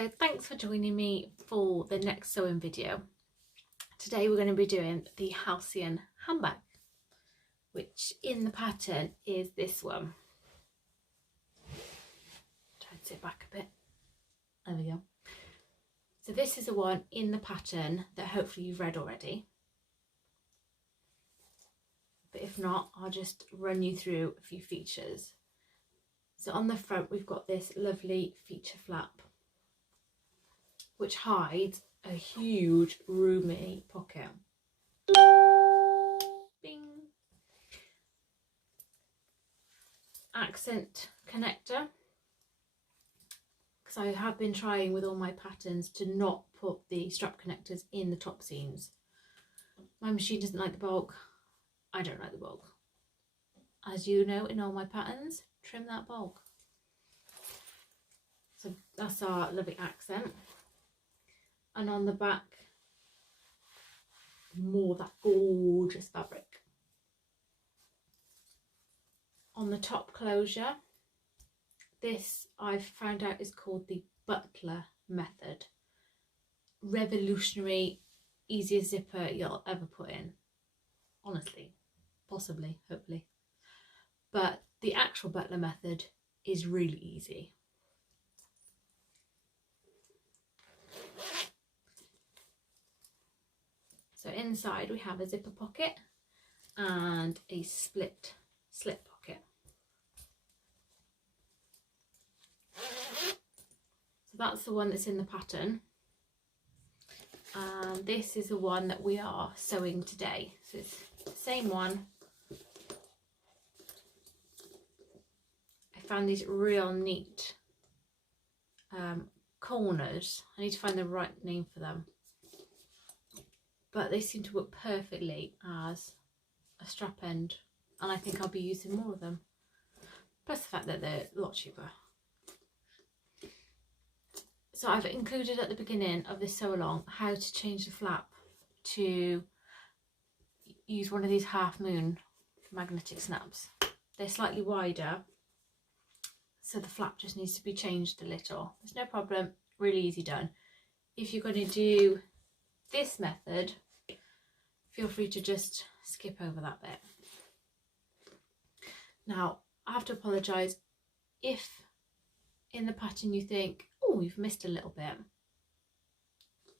So thanks for joining me for the next sewing video. Today we're going to be doing the Halcyon handbag, which in the pattern is this one. Try and sit back a bit. There we go. So this is the one in the pattern that hopefully you've read already. But if not, I'll just run you through a few features. So on the front we've got this lovely feature flap, which hides a huge roomy pocket. Bing! Accent connector, because I have been trying with all my patterns to not put the strap connectors in the top seams. My machine doesn't like the bulk. I don't like the bulk. As you know, in all my patterns, trim that bulk. So that's our lovely accent. And on the back, more that gorgeous fabric. On the top closure, this I've found out is called the butler method. Revolutionary, easiest zipper you'll ever put in. Honestly, possibly, hopefully. But the actual butler method is really easy. So inside we have a zipper pocket and a split slip pocket. So that's the one that's in the pattern. And this is the one that we are sewing today. So it's the same one. I found these real neat corners. I need to find the right name for them. But they seem to work perfectly as a strap end, and I think I'll be using more of them. Plus the fact that they're a lot cheaper. So I've included at the beginning of this sew along how to change the flap to use one of these half moon magnetic snaps. They're slightly wider, so the flap just needs to be changed a little. There's no problem, really easy done. If you're going to do this method, feel free to just skip over that bit. Now, I have to apologise if in the pattern you think, oh, you've missed a little bit.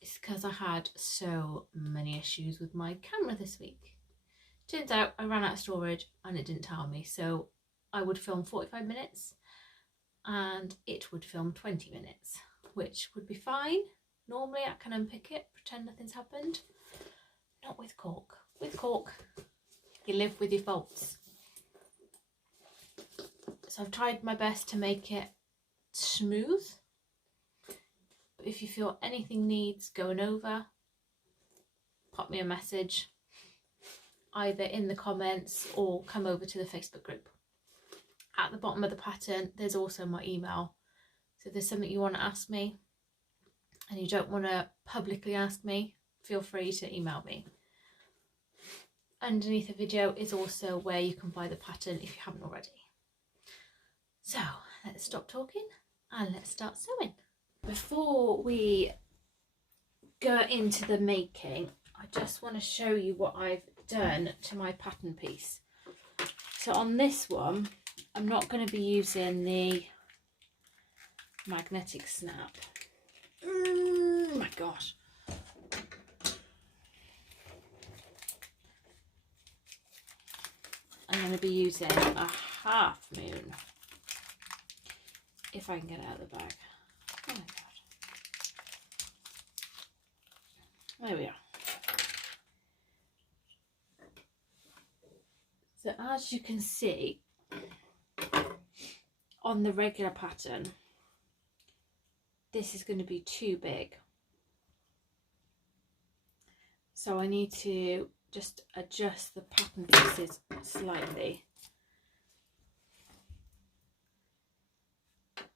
It's because I had so many issues with my camera this week. Turns out I ran out of storage and it didn't tell me, so I would film 45 minutes and it would film 20 minutes, which would be fine. Normally I can unpick it, pretend nothing's happened. Not with Cork. With Cork, you live with your faults. So I've tried my best to make it smooth. But if you feel anything needs going over, pop me a message, either in the comments or come over to the Facebook group. At the bottom of the pattern, there's also my email. So if there's something you want to ask me, and you don't want to publicly ask me, feel free to email me. Underneath the video is also where you can buy the pattern if you haven't already. So let's stop talking and let's start sewing. Before we go into the making, I just want to show you what I've done to my pattern piece. So on this one, I'm not going to be using the magnetic snap. Oh my gosh. I'm going to be using a half moon, if I can get it out of the bag. Oh my god. There we are. So as you can see, on the regular pattern, this is going to be too big. So I need to just adjust the pattern pieces slightly.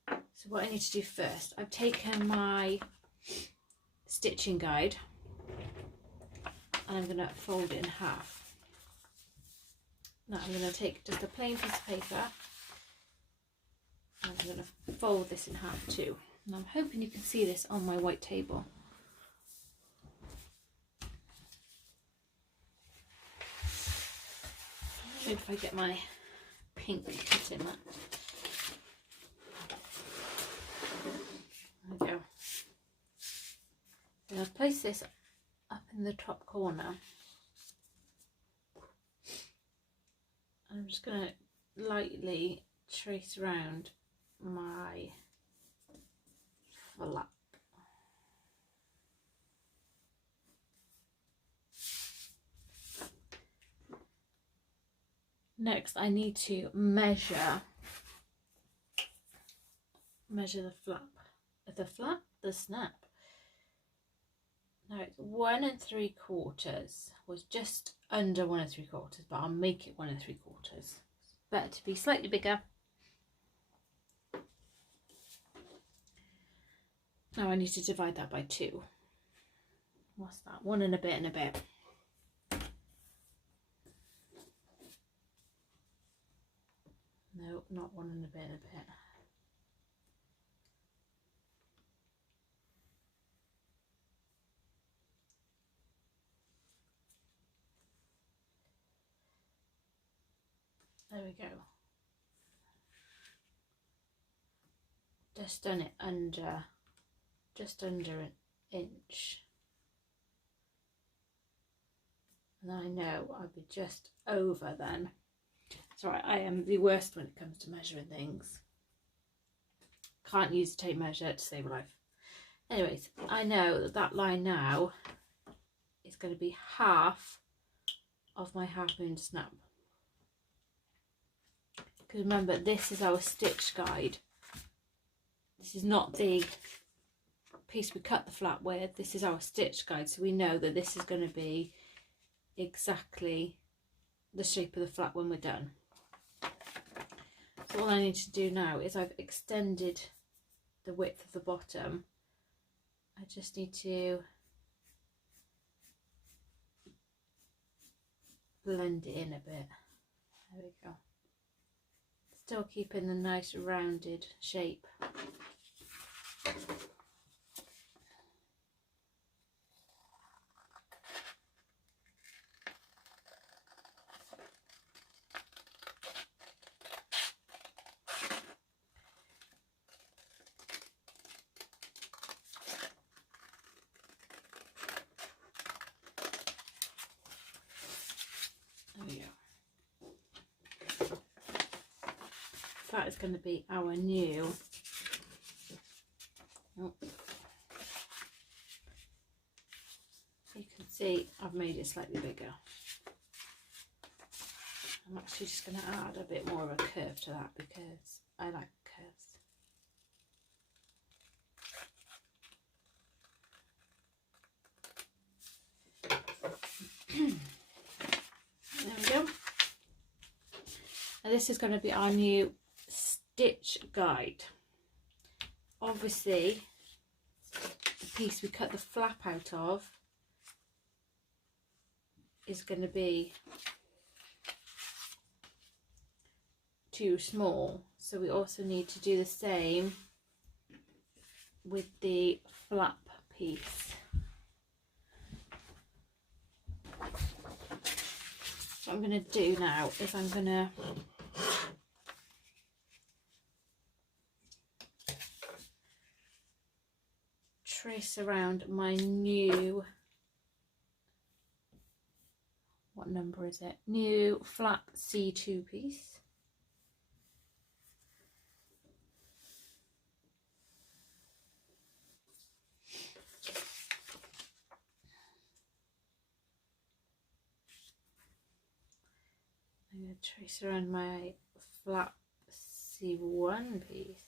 So what I need to do first, I've taken my stitching guide and I'm going to fold it in half. Now I'm going to take just a plain piece of paper and I'm going to fold this in half too. And I'm hoping you can see this on my white table. Maybe if I get my pink cutting mat. There we go. And I'll place this up in the top corner. And I'm just going to lightly trace around my flap. Next, I need to measure the snap. Now it's 1 3/4, was just under 1 3/4, but I'll make it 1 3/4. It's better to be slightly bigger. Now I need to divide that by 2. What's that? 1 and a bit and a bit. No, not 1 and a bit and a bit. There we go. Just done it under, just under an inch. And I know I'll be just over then. It's alright, I am the worst when it comes to measuring things. Can't use a tape measure to save a life. Anyways, I know that that line now is going to be half of my half moon snap. Because remember, this is our stitch guide. This is not the piece we cut the flap with. This is our stitch guide, so we know that this is going to be exactly the shape of the flap when we're done. So all I need to do now is I've extended the width of the bottom. I just need to blend it in a bit. There we go. Still keeping the nice rounded shape. There we go. That is going to be our new, you can see I've made it slightly bigger. I'm actually just going to add a bit more of a curve to that because I like curves. There we go. And this is going to be our new stitch guide. Obviously, the piece we cut the flap out of is going to be too small, so we also need to do the same with the flap piece. What I'm going to do now is I'm going to trace around my new, what number is it? New flap C2 piece. I'm going to trace around my flap C1 piece.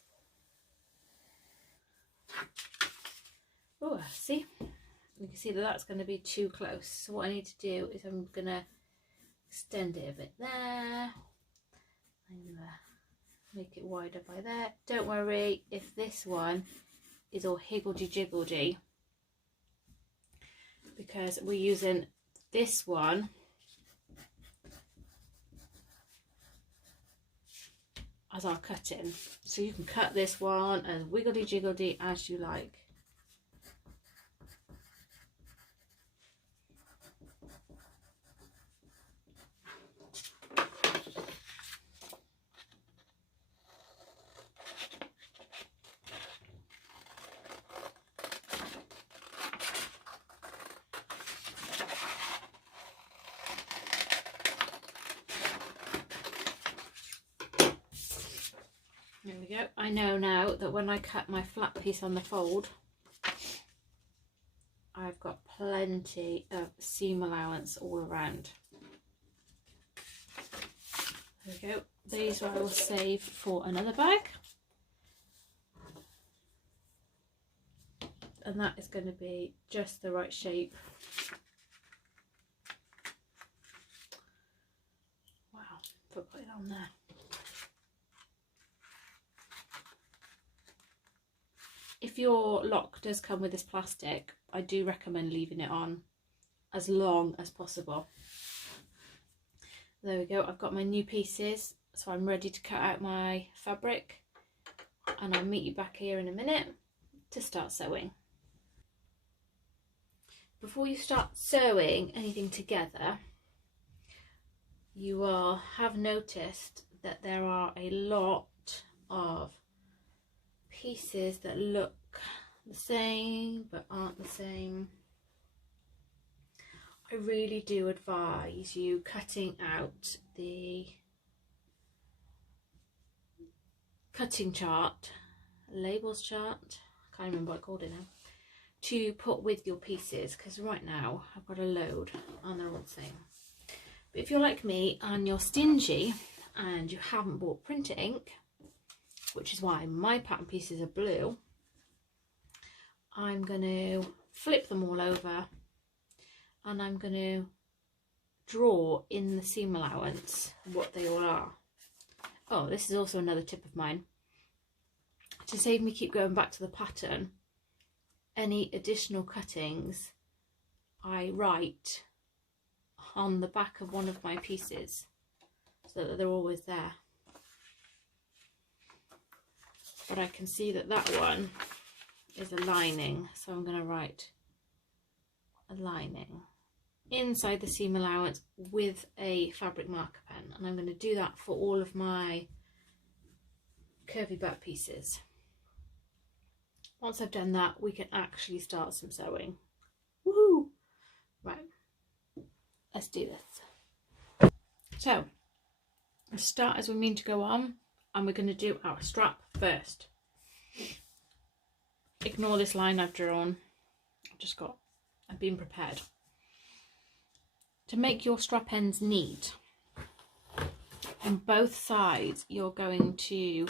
Oh, see, you can see that that's going to be too close. So what I need to do is I'm going to extend it a bit there. I'm going to make it wider by there. Don't worry if this one is all higgledy-jiggledy, because we're using this one as our cutting. So you can cut this one as wiggledy jiggledy as you like. There we go. I know now that when I cut my flat piece on the fold, I've got plenty of seam allowance all around. There we go. These I will save for another bag. And that is going to be just the right shape. Wow, put it on there. If your lock does come with this plastic, I do recommend leaving it on as long as possible. There we go, I've got my new pieces, so I'm ready to cut out my fabric, and I'll meet you back here in a minute to start sewing. Before you start sewing anything together, you will have noticed that there are a lot of pieces that look the same but aren't the same. I really do advise you cutting out the cutting chart, labels chart, I can't remember what I called it now, to put with your pieces, because right now I've got a load and they're all the same. But if you're like me and you're stingy and you haven't bought printer ink, which is why my pattern pieces are blue, I'm going to flip them all over and I'm going to draw in the seam allowance what they all are. Oh, this is also another tip of mine. To save me keep going back to the pattern, any additional cuttings I write on the back of one of my pieces so that they're always there. But I can see that that one is a lining, so I'm going to write a lining inside the seam allowance with a fabric marker pen, and I'm going to do that for all of my curvy back pieces. Once I've done that, we can actually start some sewing. Woohoo! Right, let's do this. So, let's start as we mean to go on, and we're going to do our strap first. Ignore this line I've drawn. I've been prepared. To make your strap ends neat, on both sides you're going to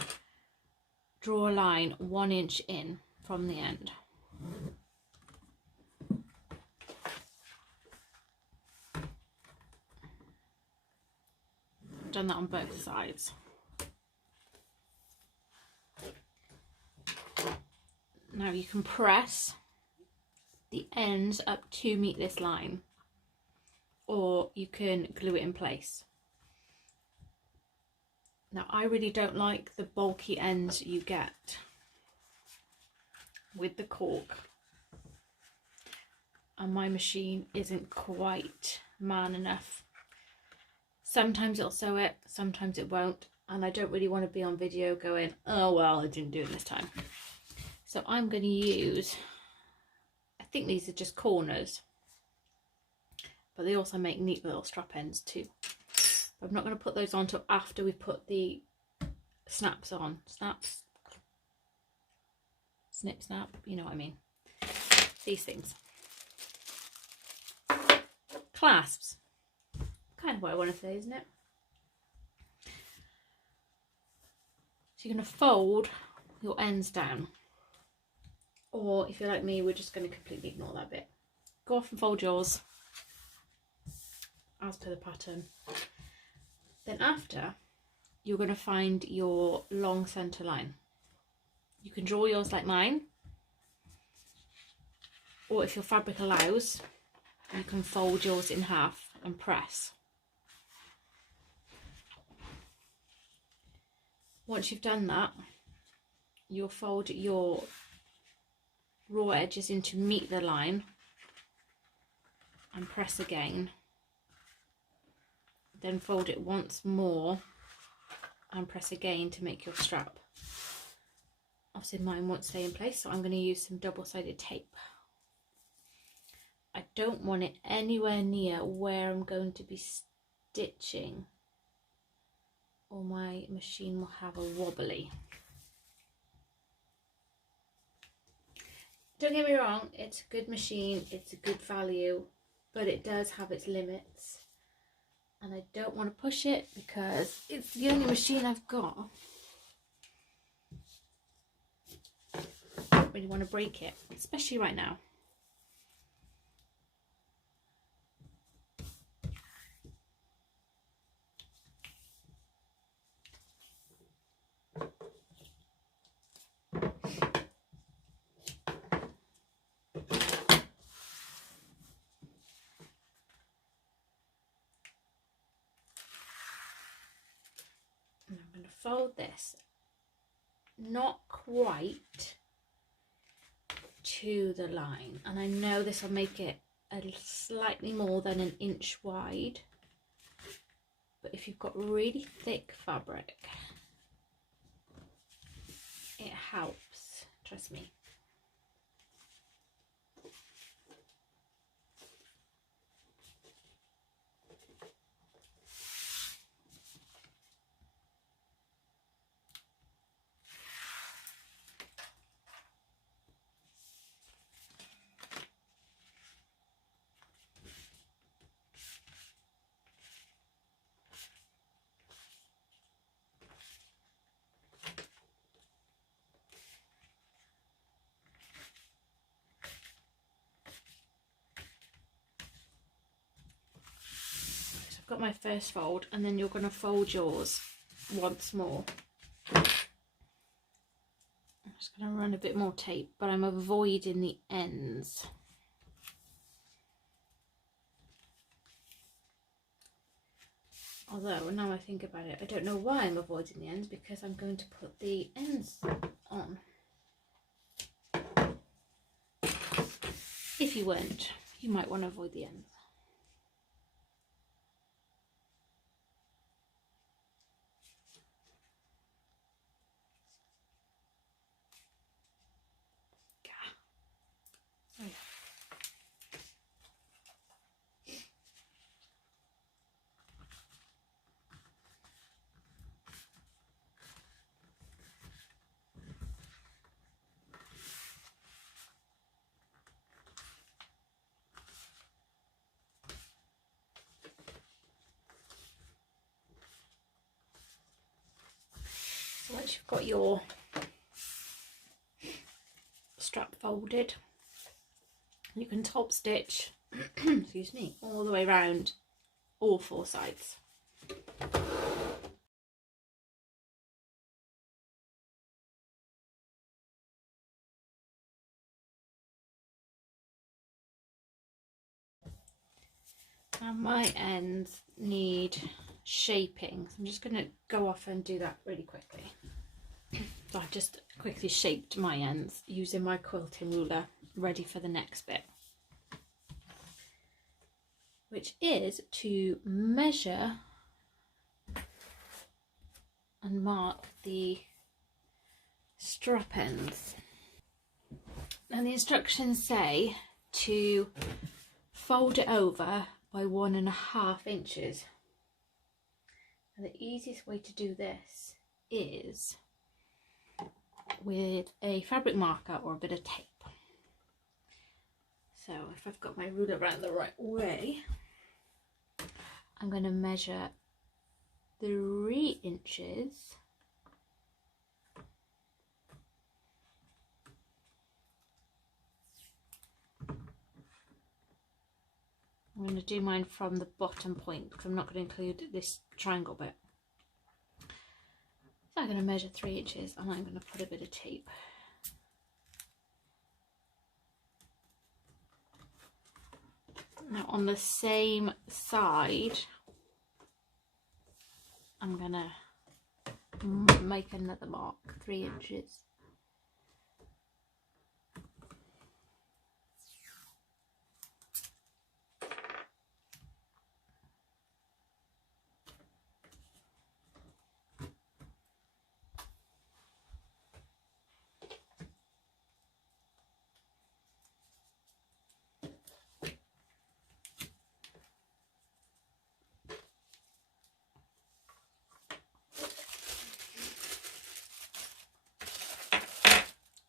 draw a line 1 inch in from the end. I've done that on both sides. Now you can press the ends up to meet this line, or you can glue it in place. Now I really don't like the bulky ends you get with the cork, and my machine isn't quite man enough. Sometimes it'll sew it, sometimes it won't, and I don't really want to be on video going, oh well, I didn't do it this time. So I'm going to use, I think these are just corners, but they also make neat little strap ends too. I'm not going to put those on till after we put the snaps on. Snaps, snip, snap, you know what I mean. These things. Clasps. Kind of what I want to say, isn't it? So you're going to fold your ends down. Or if you're like me, we're just going to completely ignore that bit. Go off and fold yours as per the pattern. Then after, you're going to find your long centre line. You can draw yours like mine, or if your fabric allows, you can fold yours in half and press. Once you've done that, you'll fold your raw edges in to meet the line and press again. Then fold it once more and press again to make your strap. Obviously mine won't stay in place, so I'm going to use some double-sided tape. I don't want it anywhere near where I'm going to be stitching, or my machine will have a wobbly. Don't get me wrong, it's a good machine, it's a good value, but it does have its limits. And I don't want to push it because it's the only machine I've got. I don't really want to break it, especially right now. And I'm going to fold this not quite to the line, and I know this will make it a slightly more than an inch wide, but if you've got really thick fabric, it helps, trust me. Got my first fold, and then you're going to fold yours once more. I'm just going to run a bit more tape, but I'm avoiding the ends. Although now I think about it, I don't know why I'm avoiding the ends, because I'm going to put the ends on. If you weren't, you might want to avoid the ends. So once you've got your strap folded, you can top stitch excuse me, all the way around all four sides. And my ends need shaping, so I'm just going to go off and do that really quickly. So I've just quickly shaped my ends using my quilting ruler, ready for the next bit, which is to measure and mark the strap ends. Now the instructions say to fold it over by 1.5 inches. And the easiest way to do this is with a fabric marker or a bit of tape. So if I've got my ruler around the right way, I'm going to measure 3 inches I'm going to do mine from the bottom point because I'm not going to include this triangle bit. So I'm going to measure 3 inches and I'm going to put a bit of tape. Now on the same side, I'm going to make another mark, 3 inches.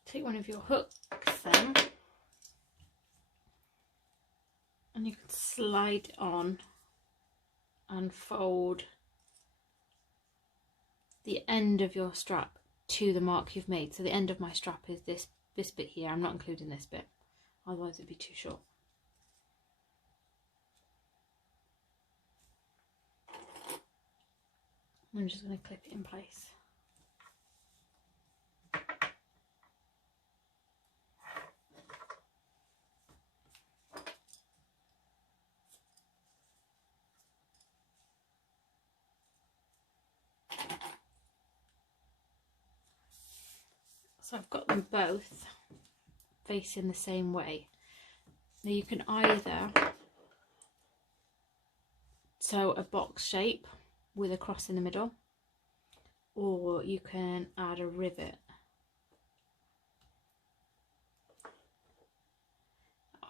Take one of your hooks then, and you can slide on and fold the end of your strap to the mark you've made. So the end of my strap is this bit here. I'm not including this bit, otherwise it'd be too short. I'm just going to clip it in place. So I've got them both facing the same way. Now you can either sew a box shape with a cross in the middle, or you can add a rivet.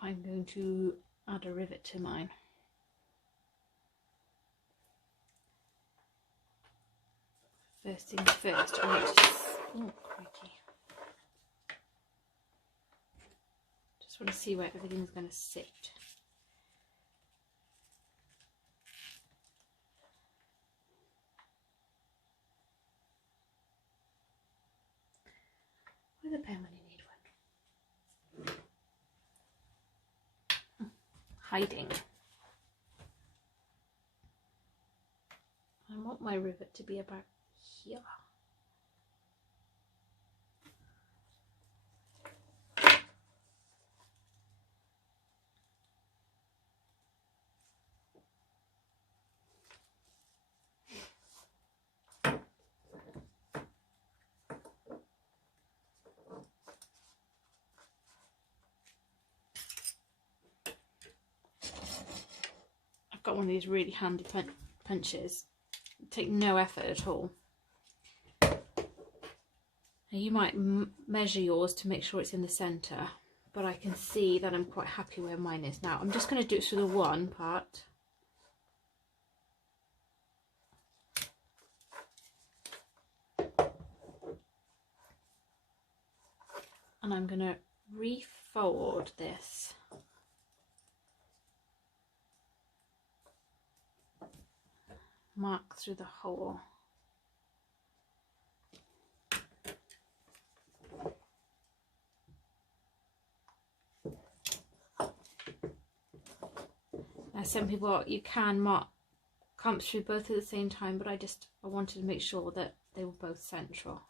I'm going to add a rivet to mine. First things first, I want to, oh crikey. Just want to see where everything's going to sit. With a pen when you need one. Hiding. I want my rivet to be about here. I've got one of these really handy punches. Take no effort at all. Now you might measure yours to make sure it's in the centre, but I can see that I'm quite happy where mine is. Now I'm just going to do it through the one part. And I'm going to refold this. Mark through the hole. Now some people, you can mark clumps through both at the same time, but I wanted to make sure that they were both central.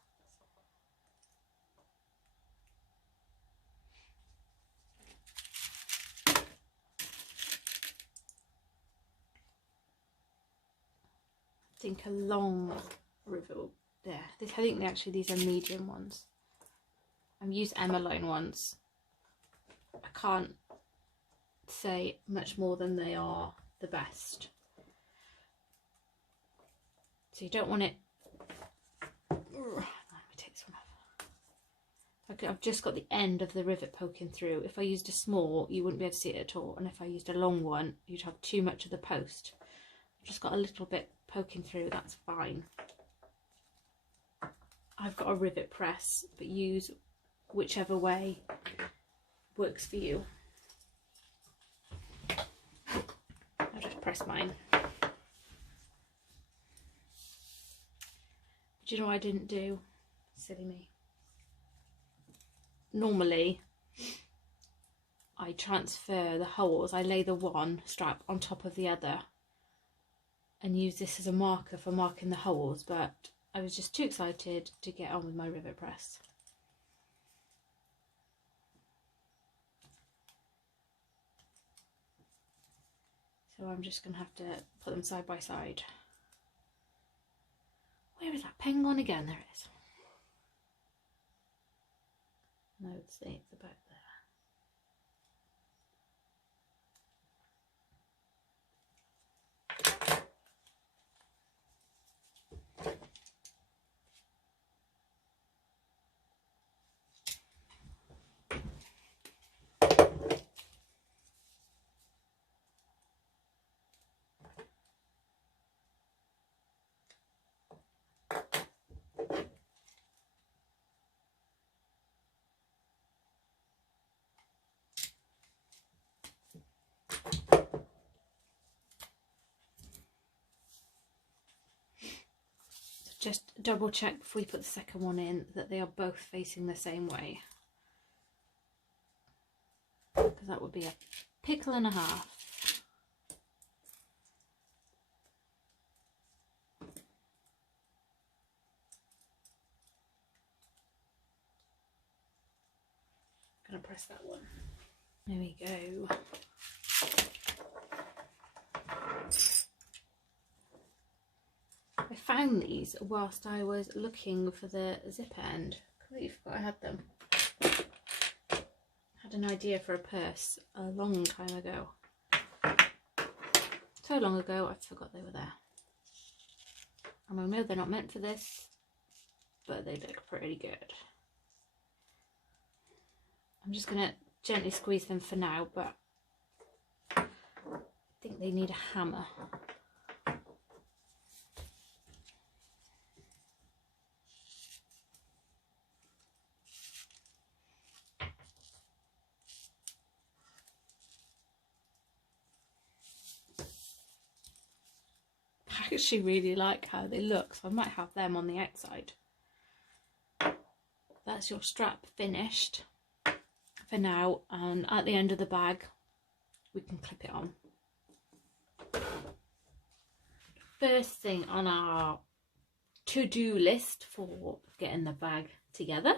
I think a long rivet there. I think actually these are medium ones. I've used Emmaline ones. I can't say much more than they are the best. So you don't want it. Let me take this one off. I've just got the end of the rivet poking through. If I used a small, you wouldn't be able to see it at all, and if I used a long one, you'd have too much of the post. I've just got a little bit poking through, that's fine. I've got a rivet press, but use whichever way works for you. I'll just press mine. Do you know what I didn't do? Silly me. Normally I transfer the holes, I lay the one strap on top of the other and use this as a marker for marking the holes, but I was just too excited to get on with my rivet press. So I'm just going to have to put them side by side. Where is that pen gone again? There it is. No, it's about there. Just double check before you put the second one in that they are both facing the same way, because that would be a pickle and a half. I'm gonna press that one. There we go. I found these whilst I was looking for the zip end. Completely forgot I had them. Had an idea for a purse a long time ago. So long ago I forgot they were there. And I know they're not meant for this, but they look pretty good. I'm just going to gently squeeze them for now, but I think they need a hammer. I actually really like how they look, so I might have them on the outside. That's your strap finished for now, and at the end of the bag we can clip it on. First thing on our to-do list for getting the bag together,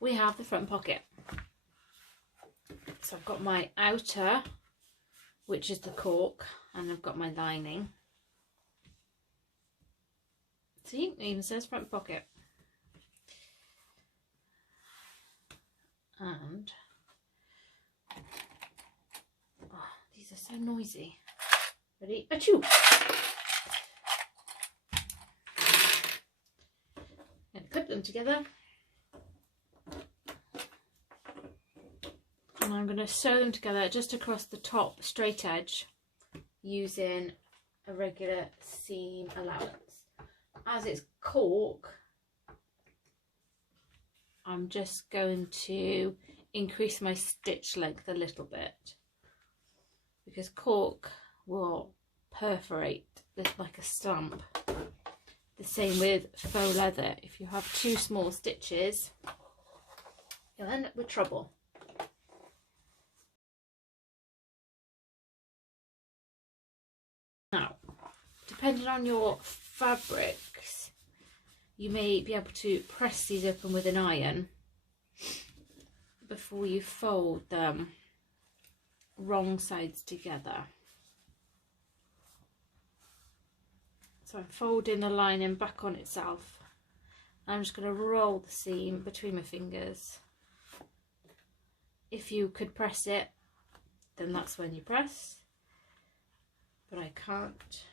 we have the front pocket. So I've got my outer, which is the cork, and I've got my lining. See, it even says front pocket. And oh, these are so noisy. Ready? Achoo! And clip them together. And I'm going to sew them together just across the top straight edge using a regular seam allowance. As it's cork, I'm just going to increase my stitch length a little bit, because cork will perforate this like a stamp. The same with faux leather. If you have too small stitches, you'll end up with trouble. Now, depending on your fabrics, you may be able to press these open with an iron before you fold them wrong sides together. So I'm folding the lining back on itself. I'm just going to roll the seam between my fingers. If you could press it, then that's when you press, but I can't.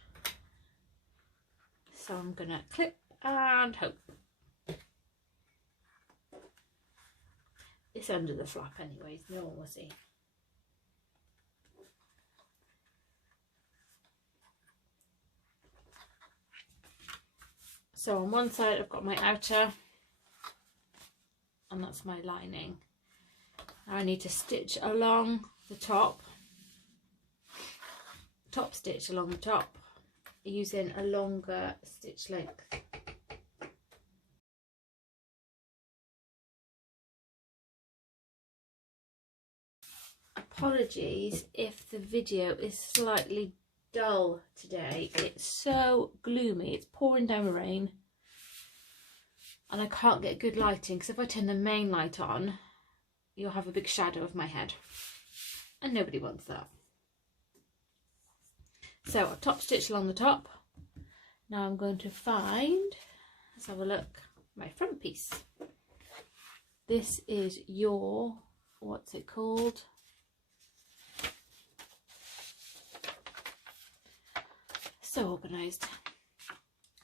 So I'm going to clip and hope. It's under the flap anyways, no one will see. So on one side I've got my outer, and that's my lining. Now I need to stitch along the top stitch along the top using a longer stitch length. Apologies if the video is slightly dull today. It's so gloomy, it's pouring down rain, and I can't get good lighting, because if I turn the main light on you'll have a big shadow of my head, and nobody wants that. So I've top stitched along the top, Now I'm going to find, let's have a look, my front piece. This is your, what's it called? So organised.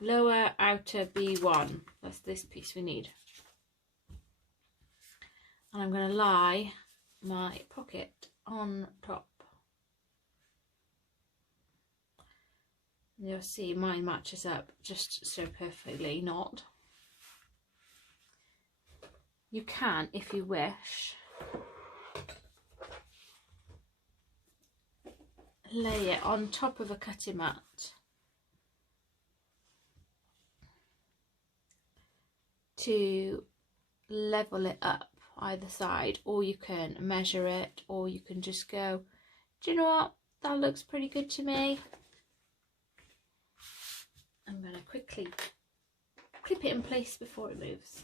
Lower outer B1. That's this piece we need. And I'm going to lie my pocket on top. You'll see mine matches up just so perfectly not. You can, if you wish, lay it on top of a cutting mat to level it up either side, or you can measure it, or you can just go, do you know what, that looks pretty good to me. I'm going to quickly clip it in place before it moves.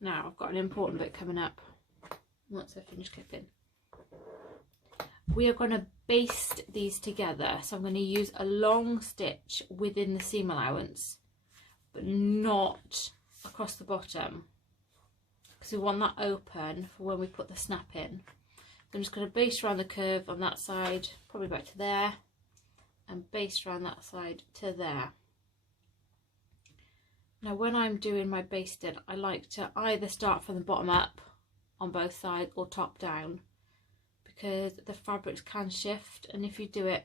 Now I've got an important bit coming up once I finish clipping. We are going to baste these together, so I'm going to use a long stitch within the seam allowance, but not across the bottom, because we want that open for when we put the snap in. So I'm just going to baste around the curve on that side, probably back to there, and baste around that side to there. Now when I'm doing my basting, I like to either start from the bottom up on both sides or top down, because the fabrics can shift, and if you do it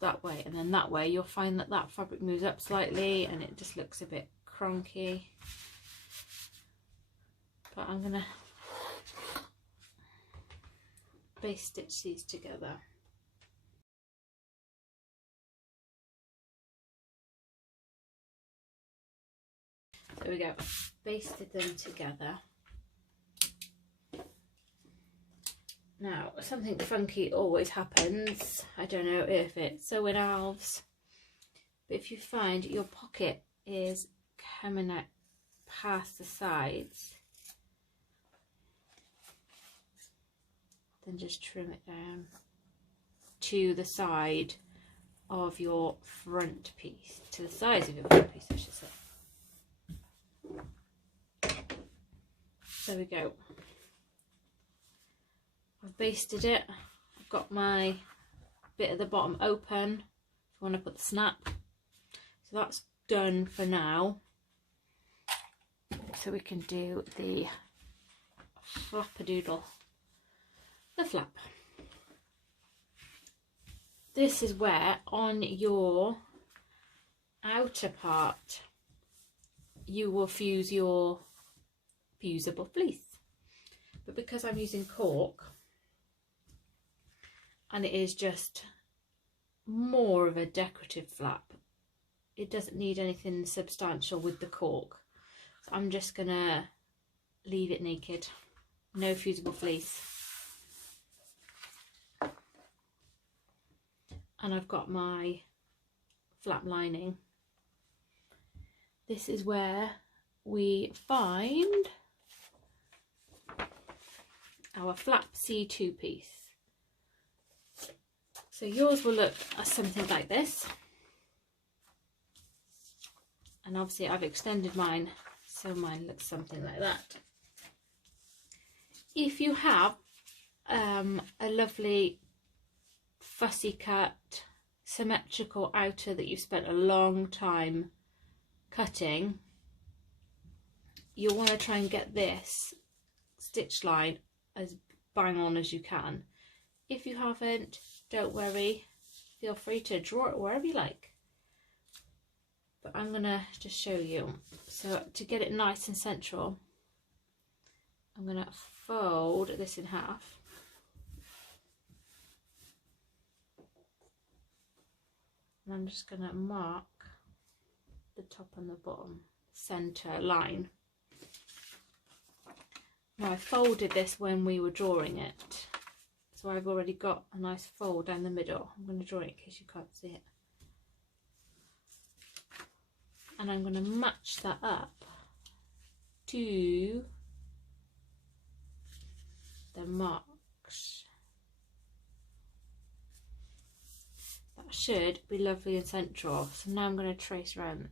that way and then that way, you'll find that that fabric moves up slightly and it just looks a bit cronky. But I'm gonna baste stitch these together. There we go, basted them together. Now, something funky always happens. I don't know if it's sewing elves, but if you find your pocket is coming out past the sides, then just trim it down to the side of your front piece, to the sides of your front piece, I should say. There we go. I've basted it. I've got my bit at the bottom open if you want to put the snap. So that's done for now. So we can do the flap-a-doodle, the flap. This is where on your outer part you will fuse your fusible fleece. But because I'm using Cork, and it is just more of a decorative flap, it doesn't need anything substantial with the cork, so I'm just gonna leave it naked, no fusible fleece. And I've got my flap lining. This is where we find our flap C2 piece. So yours will look something like this, and obviously I've extended mine, so mine looks something like that. If you have a lovely fussy cut symmetrical outer that you've spent a long time cutting, you'll want to try and get this stitch line as bang on as you can. If you haven't, don't worry, feel free to draw it wherever you like. But I'm gonna just show you. So to get it nice and central, I'm gonna fold this in half. And I'm just gonna mark the top and the bottom center line. Now I folded this when we were drawing it, so I've already got a nice fold down the middle. I'm going to draw it in case you can't see it. And I'm going to match that up to the marks. That should be lovely and central. So now I'm going to trace around.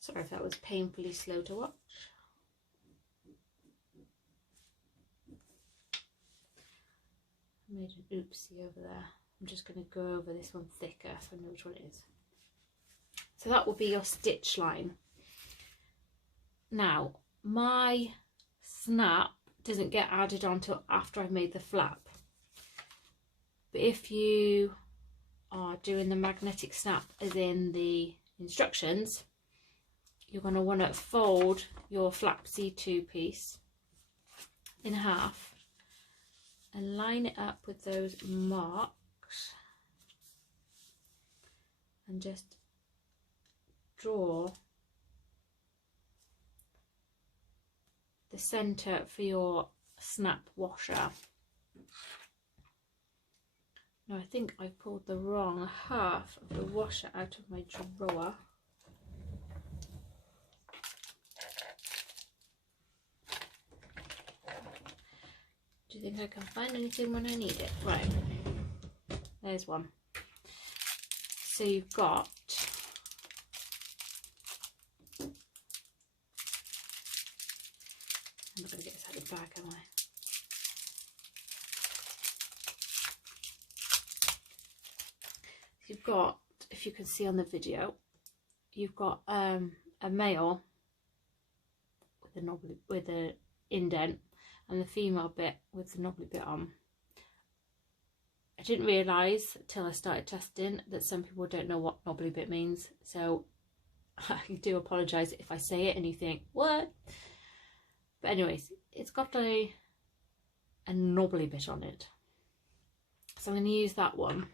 Sorry if that was painfully slow to watch. I made an oopsie over there. I'm just going to go over this one thicker so I know which one it is. So that will be your stitch line. Now, my snap doesn't get added on till after I've made the flap. But if you are doing the magnetic snap as in the instructions, you're going to want to fold your flap C2 piece in half and line it up with those marks and just draw the center for your snap washer. Now I think I pulled the wrong half of the washer out of my drawer. Do you think I can find anything when I need it? Right, there's one. So you've got I'm not going to get this out of the bag, am I? You've got, if you can see on the video, you've got a male with a knobbly, with a indent, and the female bit with the knobbly bit on. I didn't realise until I started testing that some people don't know what knobbly bit means, so I do apologise if I say it and you think, what? But anyways, it's got a knobbly bit on it. So I'm going to use that one.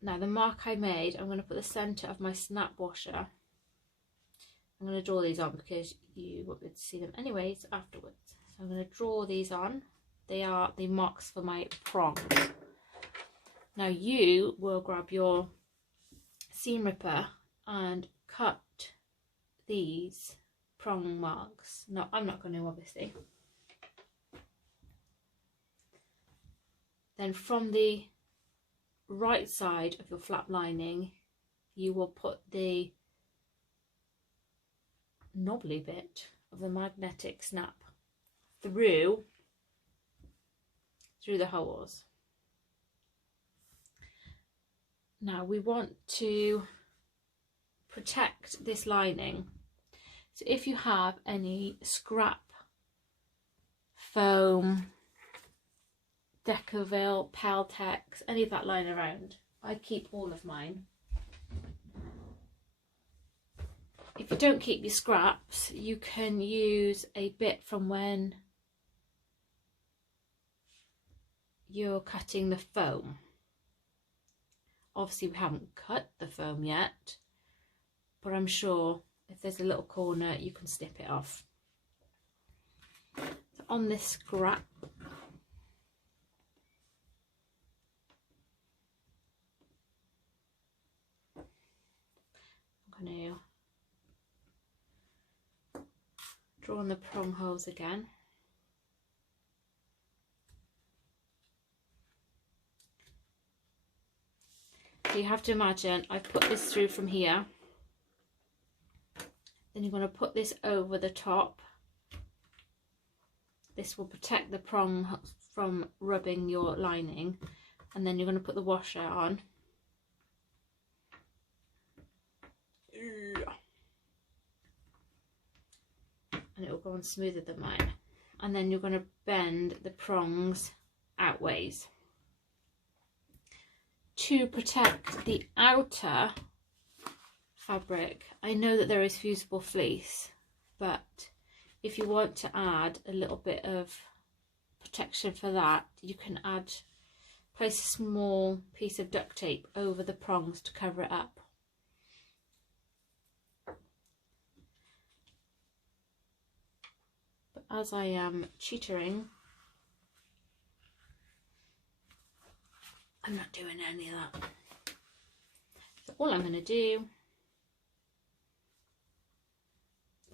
Now the mark I made, I'm going to put the centre of my snap washer. I'm going to draw these on because you won't be able to see them anyways afterwards. So I'm going to draw these on. They are the marks for my prongs. Now you will grab your seam ripper and cut these prong marks. No, I'm not going to, obviously. Then from the right side of your flap lining, you will put the knobbly bit of the magnetic snap through the holes. Now we want to protect this lining, so if you have any scrap foam, Decovil, Peltex, any of that lying around, I keep all of mine. If you don't keep your scraps, you can use a bit from when you're cutting the foam. Obviously we haven't cut the foam yet, but I'm sure if there's a little corner you can snip it off. So on this scrap, I'm going to draw on the prong holes again. So you have to imagine I've put this through from here, then you're going to put this over the top. This will protect the prong from rubbing your lining, and then you're going to put the washer on. And it will go on smoother than mine. And then you're going to bend the prongs outways to protect the outer fabric. I know that there is fusible fleece, but if you want to add a little bit of protection for that, you can add place a small piece of duct tape over the prongs to cover it up. But as I am cheatering, I'm not doing any of that. So all I'm going to do,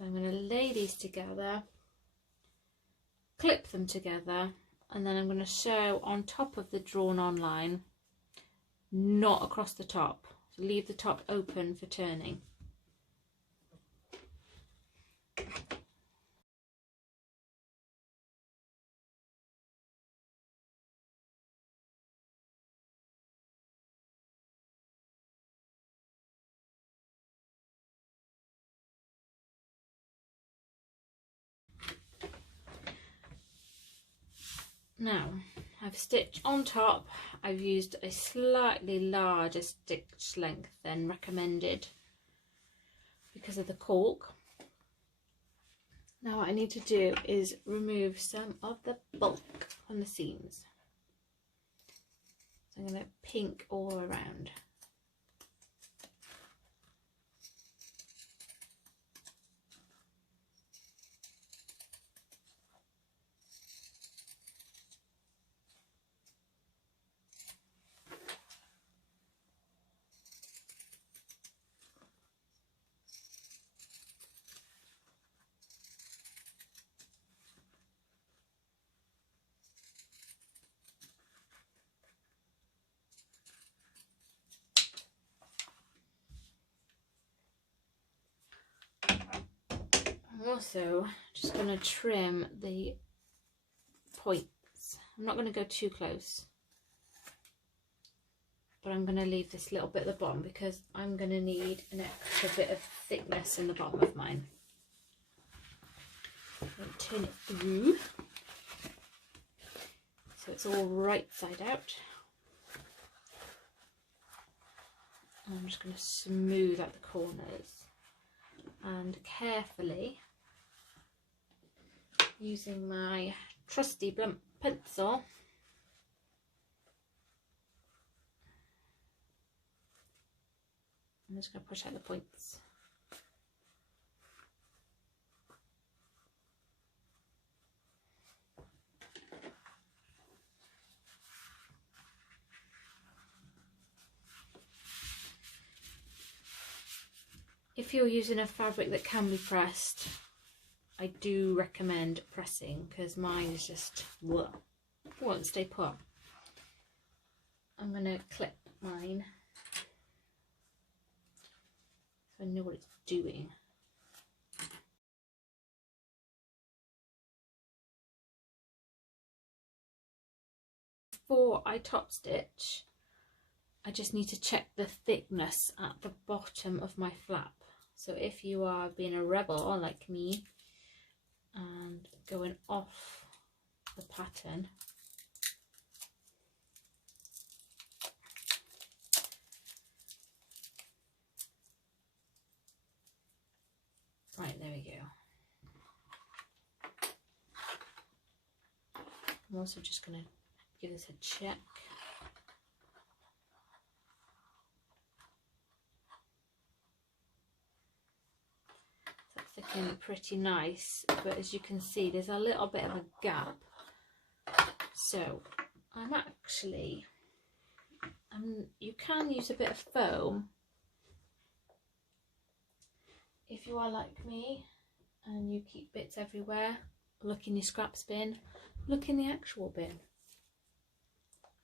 I'm going to lay these together, clip them together, and then I'm going to sew on top of the drawn on line, not across the top. So leave the top open for turning. Now, I've stitched on top. I've used a slightly larger stitch length than recommended because of the cork. Now what I need to do is remove some of the bulk from the seams. So I'm going to pink all around. I'm also just going to trim the points. I'm not going to go too close, but I'm going to leave this little bit at the bottom because I'm going to need an extra bit of thickness in the bottom of mine. I'm going to turn it through so it's all right side out. And I'm just going to smooth out the corners and carefully, using my trusty blunt pencil, I'm just going to push out the points. If you're using a fabric that can be pressed, I do recommend pressing because mine is just won't stay put. I'm going to clip mine so I know what it's doing. Before I top stitch, I just need to check the thickness at the bottom of my flap. So if you are being a rebel like me and going off the pattern, right, there we go. I'm also just going to give this a check. That's looking pretty nice, but as you can see there's a little bit of a gap. So I'm actually, you can use a bit of foam if you are like me and you keep bits everywhere. Look in your scraps bin, look in the actual bin.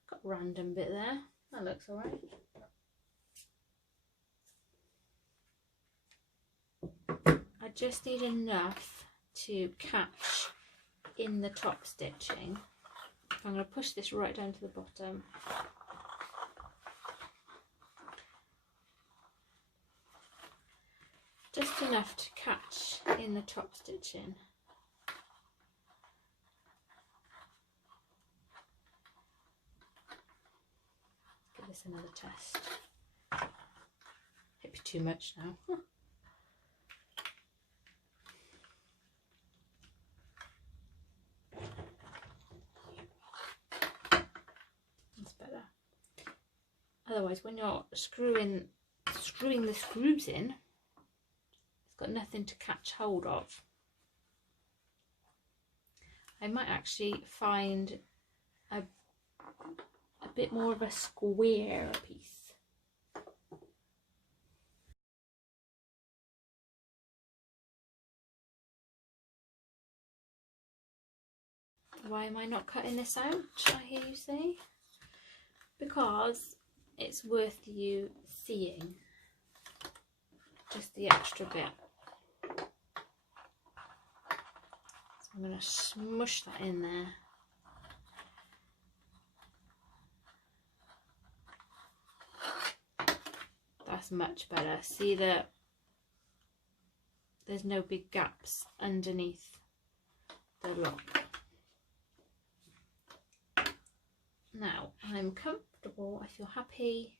Got a random bit there, that looks alright. I just need enough to catch in the top stitching. I'm going to push this right down to the bottom. Just enough to catch in the top stitching. Give this another test. Might be too much now. That's better. Otherwise, when you're screwing the screws in, it's got nothing to catch hold of. I might actually find a bit more of a square piece. Why am I not cutting this out, I hear you say? Because it's worth you seeing just the extra bit. So I'm going to smush that in there. That's much better. See that there's no big gaps underneath the lock. Now I'm comfortable, I feel happy.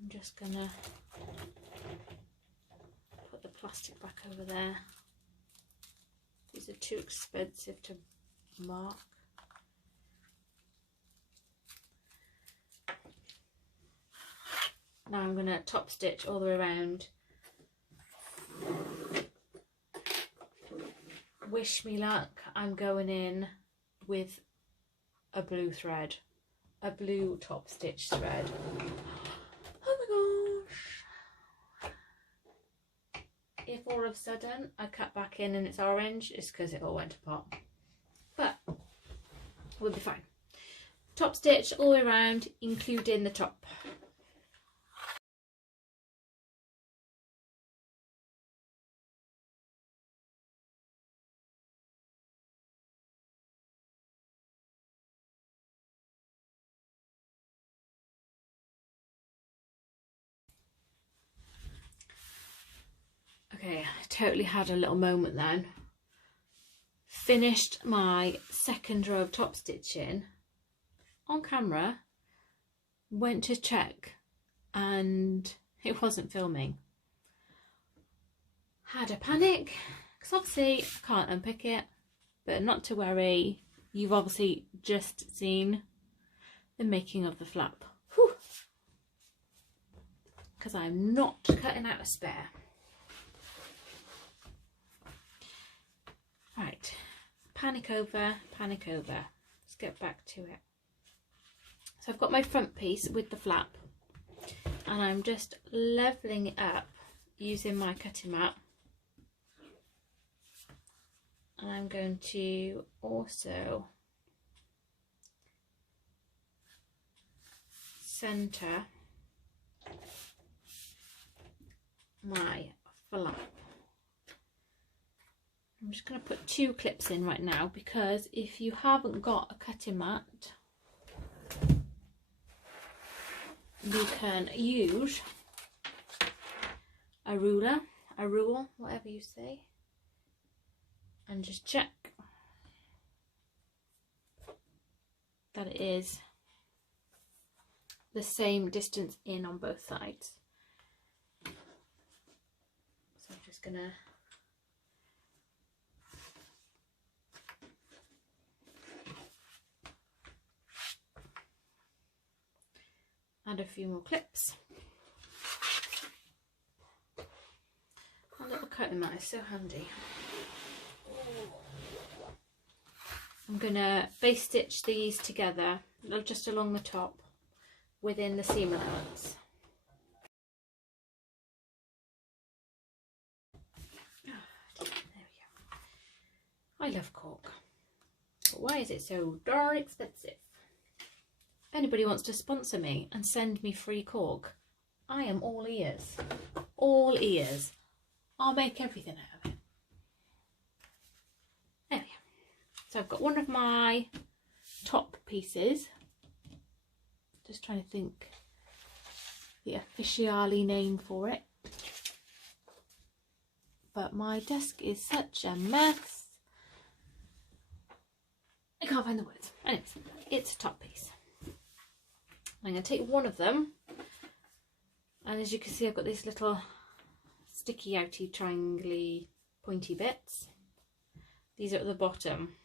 I'm just gonna put the plastic back over there. These are too expensive to mark. Now I'm gonna top stitch all the way around. Wish me luck, I'm going in with a blue thread, a blue top stitch thread. Oh my gosh. If all of a sudden I cut back in and it's orange, it's because it all went apart. But we'll be fine. Top stitch all the way around, including the top. Okay, I totally had a little moment then. Finished my second row of top stitching on camera, went to check and it wasn't filming. Had a panic because obviously I can't unpick it, but not to worry, you've obviously just seen the making of the flap. Because I'm not cutting out a spare. Right, panic over, panic over. Let's get back to it. So I've got my front piece with the flap and I'm just levelling it up using my cutting mat. And I'm going to also centre my flap. I'm just going to put 2 clips in right now because if you haven't got a cutting mat, you can use a ruler, a rule, whatever you say, and just check that it is the same distance in on both sides. So I'm just going to add a few more clips. A little cutting mat is so handy. I'm going to baste stitch these together just along the top within the seam allowance. There we go. I love Cork, but why is it so darn expensive? If anybody wants to sponsor me and send me free Cork, I am all ears. All ears. I'll make everything out of it. There we go. So I've got one of my top pieces. Just trying to think the officially name for it. But my desk is such a mess. I can't find the words. Anyways, it's a top piece. I'm going to take one of them, and as you can see I've got these little sticky outy triangly pointy bits. These are at the bottom.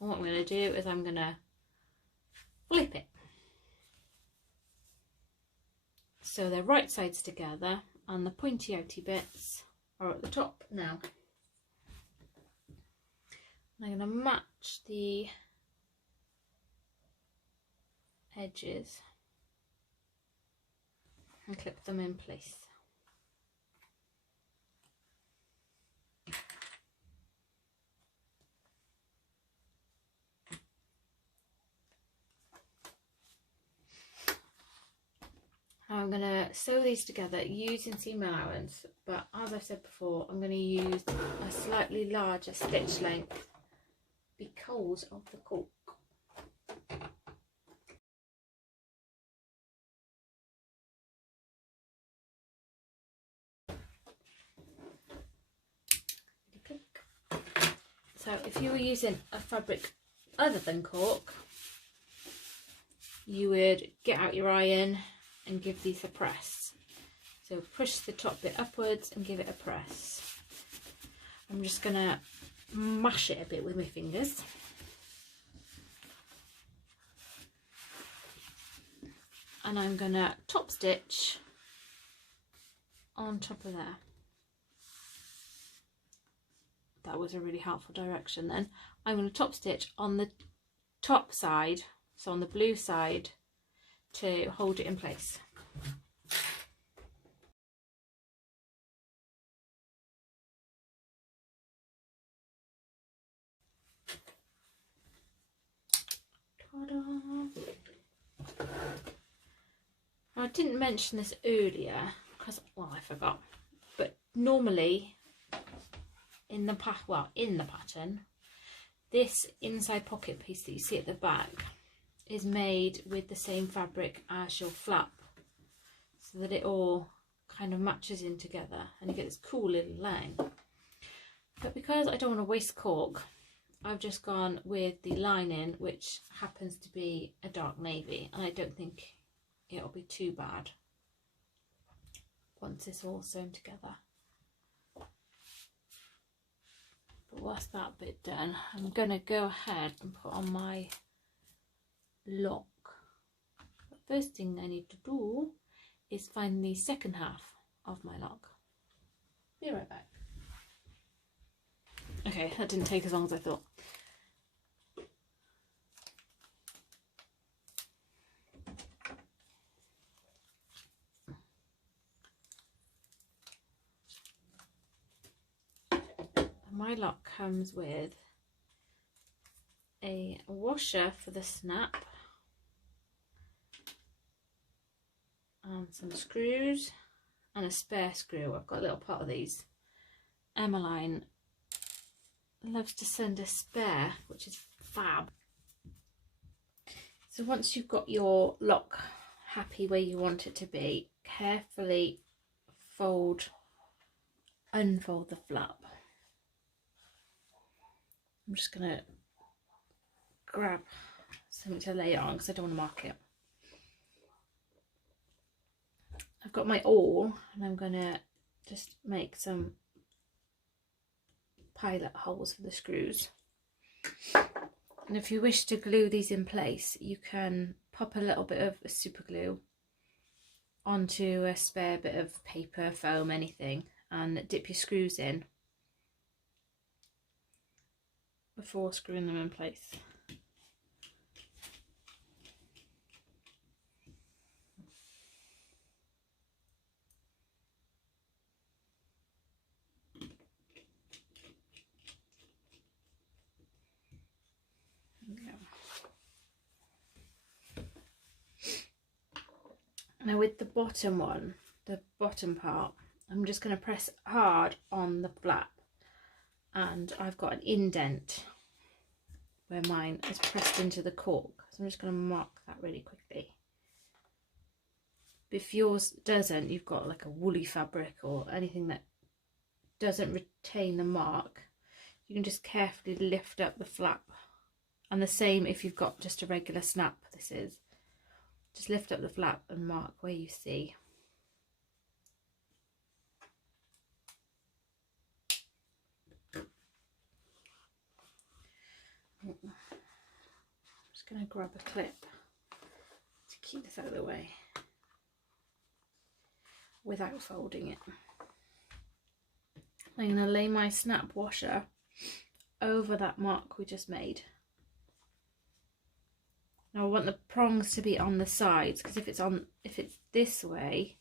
And what I'm going to do is I'm going to flip it. so they're right sides together and the pointy outy bits are at the top now. I'm going to match the edges and clip them in place. Now I'm going to sew these together using seam allowance, but as I've said before, I'm going to use a slightly larger stitch length because of the cork. So if you were using a fabric other than cork, you would get out your iron and give these a press. So push the top bit upwards and give it a press. I'm just going to mash it a bit with my fingers. And I'm going to top stitch on top of there. That was a really helpful direction then. I'm going to top stitch on the top side, so on the blue side, to hold it in place. Ta-da! I didn't mention this earlier because, well, I forgot, but normally in the pattern, this inside pocket piece that you see at the back is made with the same fabric as your flap, so that it all kind of matches in together and you get this cool little line. But because I don't want to waste cork, I've just gone with the lining, which happens to be a dark navy, and I don't think it'll be too bad once it's all sewn together. But once that bit done, I'm going to go ahead and put on my lock. The first thing I need to do is find the second half of my lock. Be right back. Okay, that didn't take as long as I thought. My lock comes with a washer for the snap and some screws and a spare screw. I've got a little pot of these. Emmaline loves to send a spare, which is fab. So once you've got your lock happy where you want it to be, carefully unfold the flap. I'm just going to grab something to lay it on because I don't want to mark it. I've got my awl and I'm going to just make some pilot holes for the screws. And if you wish to glue these in place, you can pop a little bit of super glue onto a spare bit of paper, foam, anything, and dip your screws in before screwing them in place. Now with the bottom one, the bottom part, I'm just going to press hard on the flap, and I've got an indent where mine is pressed into the cork, so I'm just going to mark that really quickly. If yours doesn't, you've got like a woolly fabric or anything that doesn't retain the mark, you can just carefully lift up the flap. And the same if you've got just a regular snap, just lift up the flap and mark where you see. I'm just going to grab a clip to keep this out of the way. without folding it. I'm going to lay my snap washer over that mark we just made. Now I want the prongs to be on the sides, because if it's this way,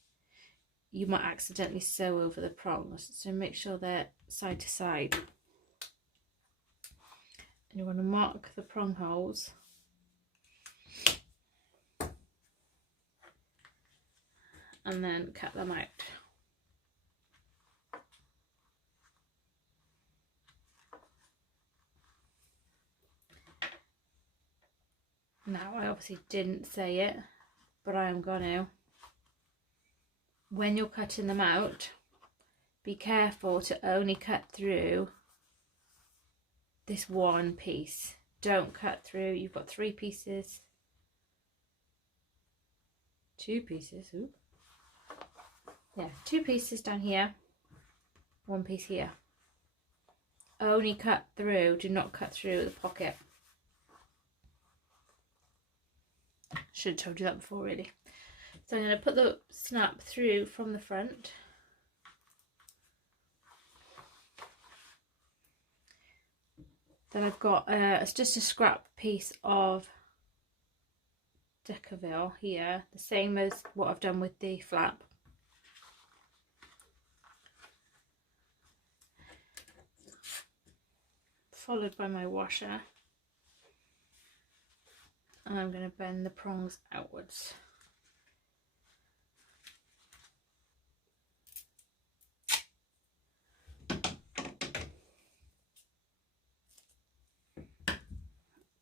you might accidentally sew over the prongs. So make sure they're side to side. And you want to mark the prong holes. And then cut them out. Now I obviously didn't say it, but I am going to. When you're cutting them out, be careful to only cut through this one piece. Don't cut through. You've got 3 pieces. 2 pieces. Ooh. Yeah, 2 pieces down here. 1 piece here. Only cut through. Do not cut through the pocket. Should have told you that before, really. So I'm going to put the snap through from the front. Then I've got it's just a scrap piece of Decaville here, the same as what I've done with the flap. Followed by my washer. And I'm going to bend the prongs outwards.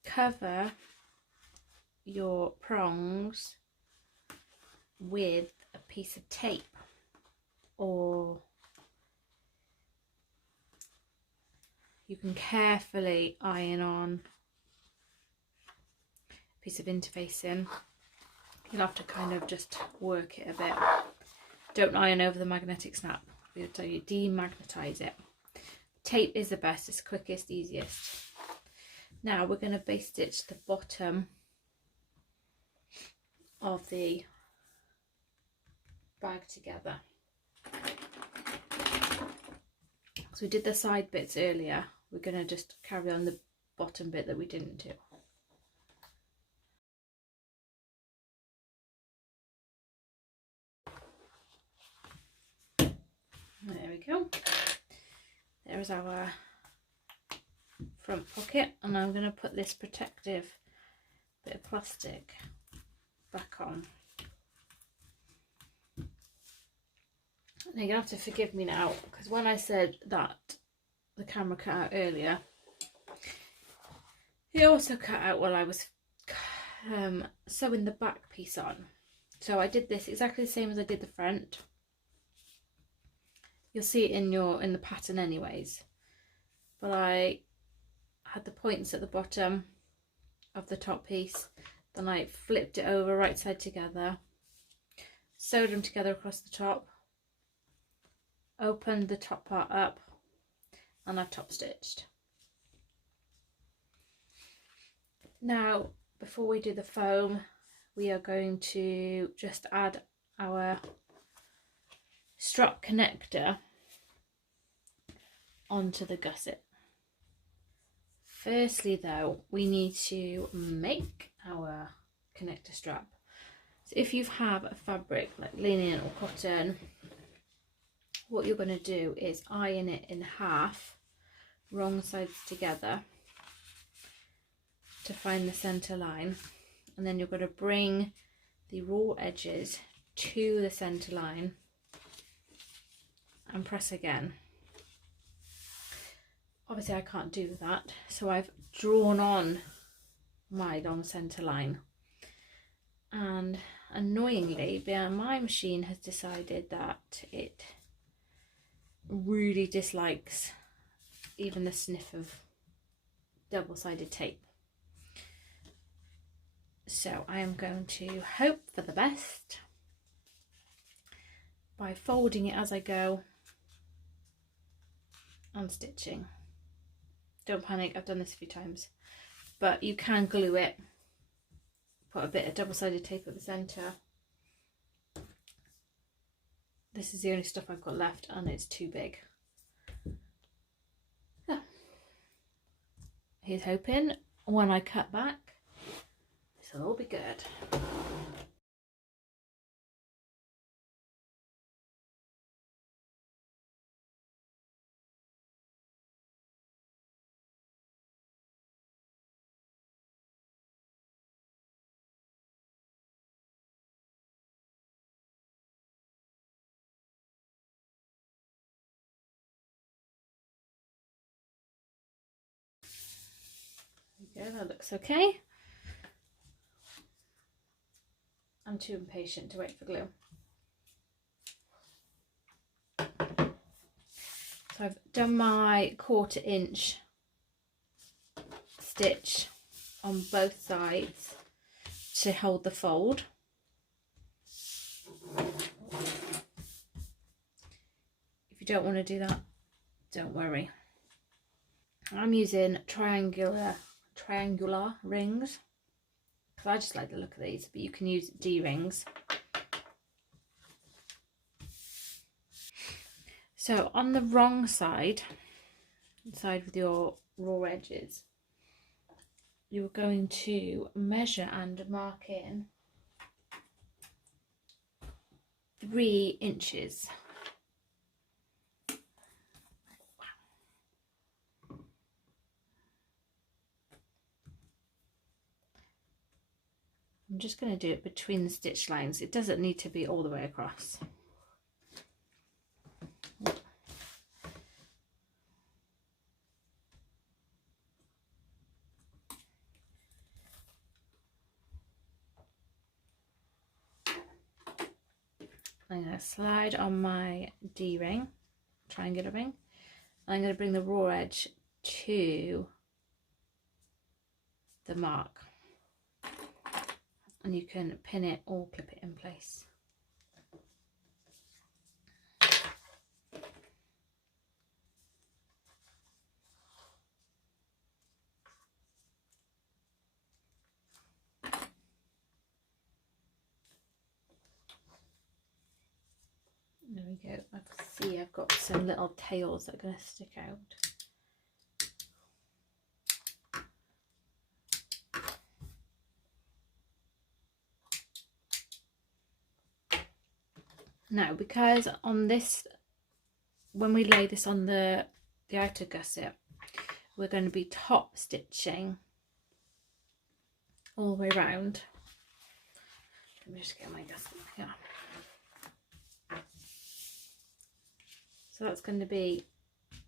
Cover your prongs with a piece of tape, or you can carefully iron on a piece of interfacing. You'll have to kind of just work it a bit. Don't iron over the magnetic snap. We'll tell you, demagnetize it. Tape is the best, it's quickest, easiest. Now we're going to baste stitch the bottom of the bag together. So we did the side bits earlier. We're going to just carry on the bottom bit that we didn't do. There we go. There's our front pocket, and I'm going to put this protective bit of plastic back on. Now you're going to have to forgive me now, because when I said that the camera cut out earlier, it also cut out while I was sewing the back piece on. So I did this exactly the same as I did the front. You'll see it in the pattern anyways, but I had the points at the bottom of the top piece, then I flipped it over right side together, sewed them together across the top, opened the top part up, and I've top stitched. Now before we do the foam, we are going to just add our strop connector onto the gusset. Firstly though, we need to make our connector strap. So if you have a fabric like linen or cotton, what you're going to do is iron it in half, wrong sides together, to find the center line, and then you're going to bring the raw edges to the center line and press again. Obviously I can't do that, so I've drawn on my long center line, and annoyingly my machine has decided that it really dislikes even the sniff of double-sided tape. So I am going to hope for the best by folding it as I go and stitching. Don't panic, I've done this a few times, but you can glue it, put a bit of double-sided tape at the centre, this is the only stuff I've got left and it's too big. So, here's hoping when I cut back, this will all be good. There we go, that looks okay. I'm too impatient to wait for glue. So I've done my 1/4 inch stitch on both sides to hold the fold. If you don't want to do that, don't worry. I'm using triangular rings because I just like the look of these, but you can use D-rings. So on the wrong side with your raw edges, you're going to measure and mark in 3 inches. I'm just going to do it between the stitch lines. It doesn't need to be all the way across. I'm going to slide on my D-ring, triangular ring. I'm going to bring the raw edge to the mark, and you can pin it or clip it in place. There we go. I can see I've got some little tails that are going to stick out. Now, because on this, when we lay this on the outer gusset, we're going to be top stitching all the way around. Let me just get my gusset here. So that's going to be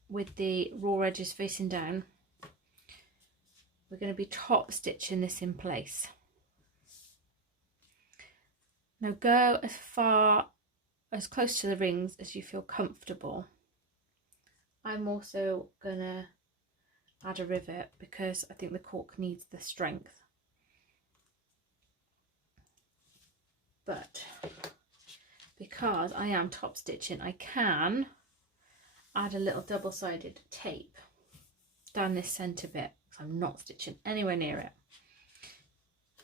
with the raw edges facing down. We're going to be top stitching this in place. Now go as close to the rings as you feel comfortable. I'm also going to add a rivet because I think the cork needs the strength. But because I am top stitching, I can add a little double-sided tape down this centre bit because I'm not stitching anywhere near it.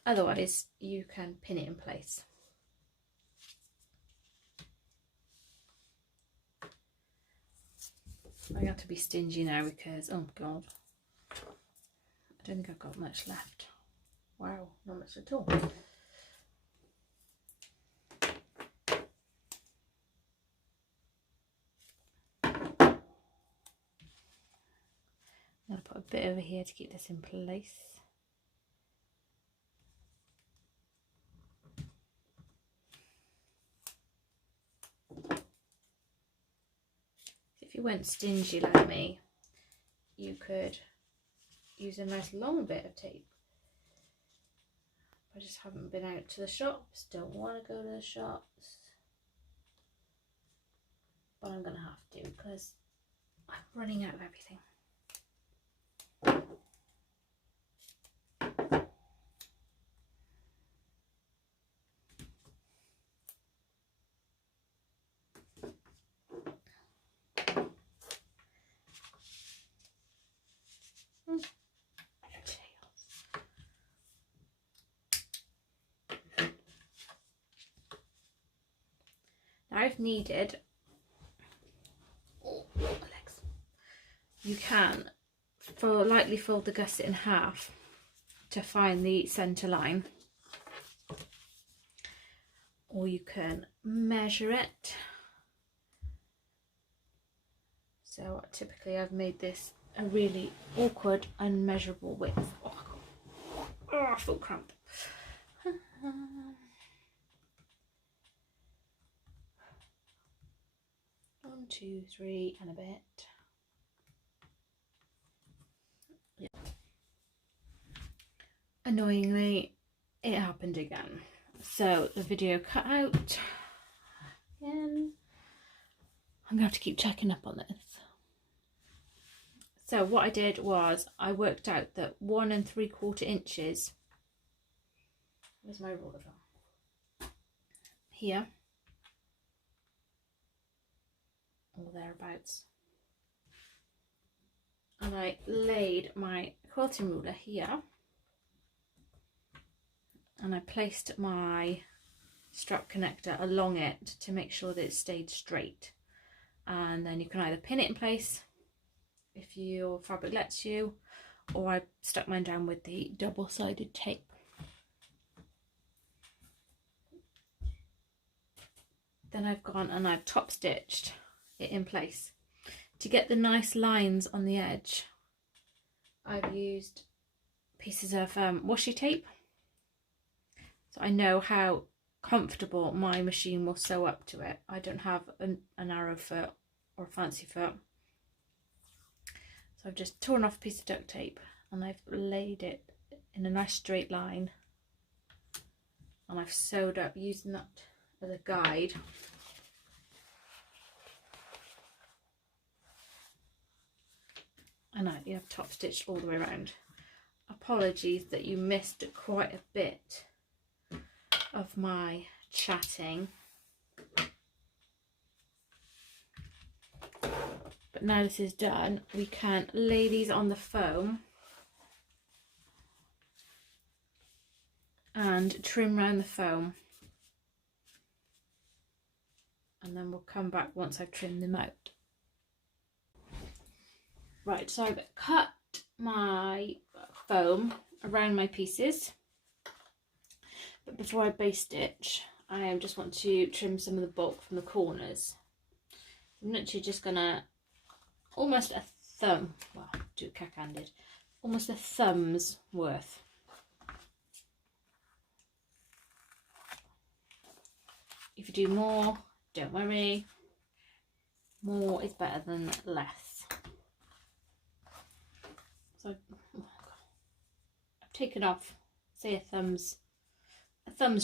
Otherwise you can pin it in place. I have to be stingy now because, oh god, I don't think I've got much left. Wow, not much at all. I'm going to put a bit over here to keep this in place. If you went stingy like me, you could use a nice long bit of tape. I just haven't been out to the shops, don't want to go to the shops, but I'm going to have to because I'm running out of everything. Now if needed, legs, you can lightly fold the gusset in half to find the centre line, or you can measure it. So typically I've made this a really awkward unmeasurable width. Oh, I feel cramped. 1, 2, 3 and a bit. Yeah. Annoyingly, it happened again. So the video cut out again. I'm gonna have to keep checking up on this. So what I did was I worked out that 1 3/4 inches. Where's my ruler from? Here. Or thereabouts. And I laid my quilting ruler here. And I placed my strap connector along it to make sure that it stayed straight. And then you can either pin it in place if your fabric lets you, or I stuck mine down with the double-sided tape. Then I've gone and I've top stitched it in place. To get the nice lines on the edge, I've used pieces of washi tape, so I know how comfortable my machine will sew up to it. I don't have an arrow foot or a fancy foot. So I've just torn off a piece of duct tape and I've laid it in a nice straight line, and I've sewed up using that as a guide. And you have top stitched all the way around. Apologies that you missed quite a bit of my chatting. But now this is done, we can lay these on the foam and trim around the foam, and then we'll come back once I've trimmed them out. Right, so I've cut my foam around my pieces, but before I baste stitch, I just want to trim some of the bulk from the corners. I'm literally just gonna almost a thumb, well, do it cack-handed, almost a thumb's worth. If you do more, don't worry, more is better than less. So I've taken off, say, a thumb's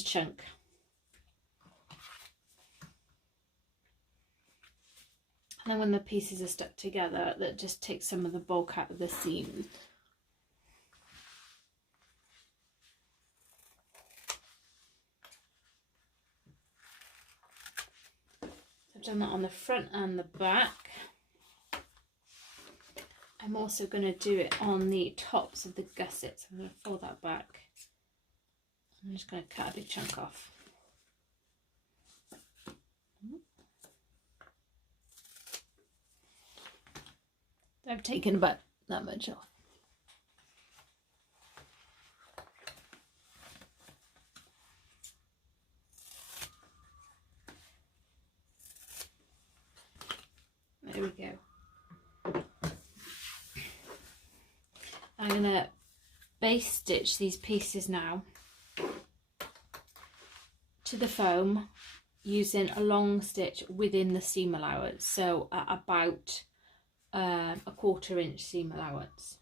chunk. And then when the pieces are stuck together, that just takes some of the bulk out of the seams. So I've done that on the front and the back. I'm also going to do it on the tops of the gussets. I'm going to fold that back. I'm just going to cut a big chunk off. I've taken about that much off. There we go. I'm going to baste stitch these pieces now to the foam using a long stitch within the seam allowance, so at about a 1/4 inch seam allowance.